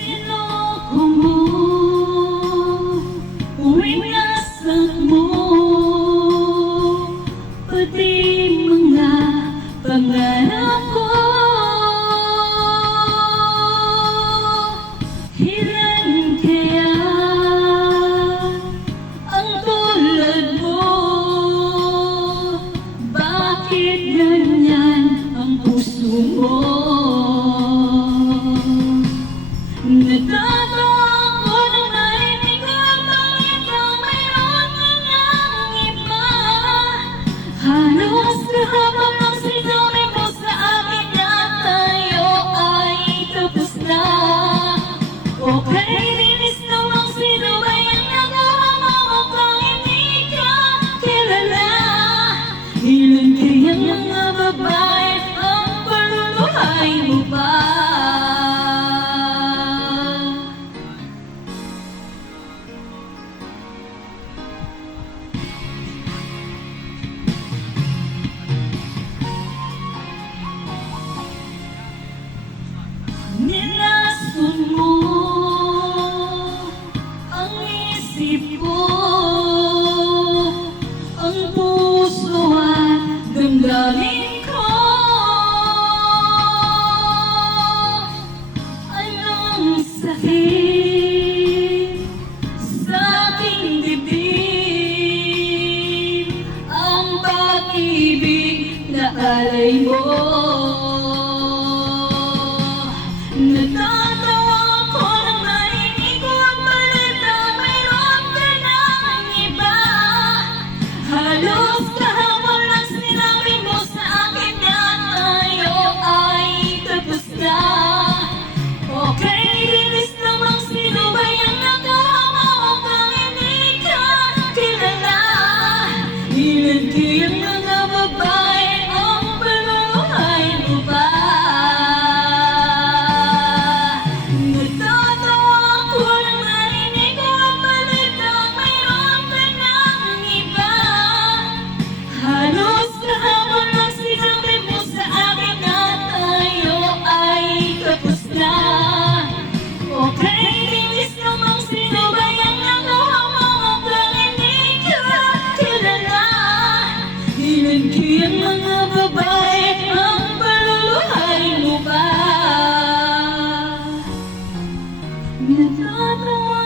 Niloko mo, winasak mo, pati mga pangarap ko. Ilan kaya ang tulad mo? Bakit ganyan ang puso mo? Nagtatawa ako nang narinig ko ang bangit na mayroon ka ng iba. Halos kahapon ang sinabi mo sa akin na tayo ay tapos na. Okay, linis namang sino ba yung nagawa mo mukhang hindi ka kilala. Ilan kayang mga babae ang paluluhay mo ba? Nilason mo ang isip ko, ang puso at damdamin ko. Anong sakit sa aking dibdib, ang pag-ibig na alay mo. Nagtatawa ako nang narinig ko ang balita mayroon ka ng iba. Halos kahapon lang sinabi mo sa akin na tayo ay tapos na. Okay, linis namang sino ba yung nagawa mo mukhang hindi ka kilala. Ilan kayang mga babae ang paluluhay mo ba? Kaya mga babae ang paluluhay mo ba? Nagtatawa